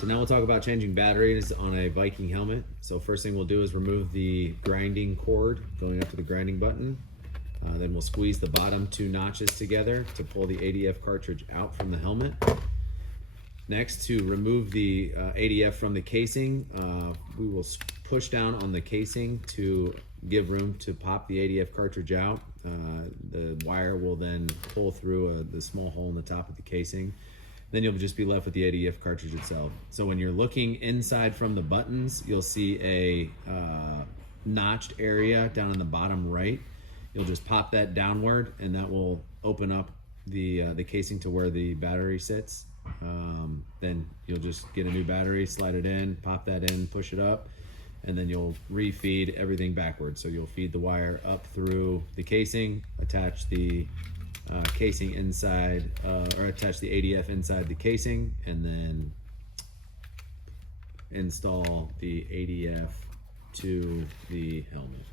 So now we'll talk about changing batteries on a Viking helmet. So first thing we'll do is remove the grinding cord going up to the grinding button. Then we'll squeeze the bottom 2 notches together to pull the ADF cartridge out from the helmet. Next, to remove the ADF from the casing, we will push down on the casing to give room to pop the ADF cartridge out. The wire will then pull through the small hole in the top of the casing. Then you'll just be left with the ADF cartridge itself. So when you're looking inside from the buttons, you'll see a notched area down in the bottom right. You'll just pop that downward and that will open up the casing to where the battery sits. Then you'll just get a new battery, slide it in, pop that in, push it up, and then you'll refeed everything backwards. So you'll feed the wire up through the casing, attach the casing inside, or attach the ADF inside the casing, and then install the ADF to the helmet.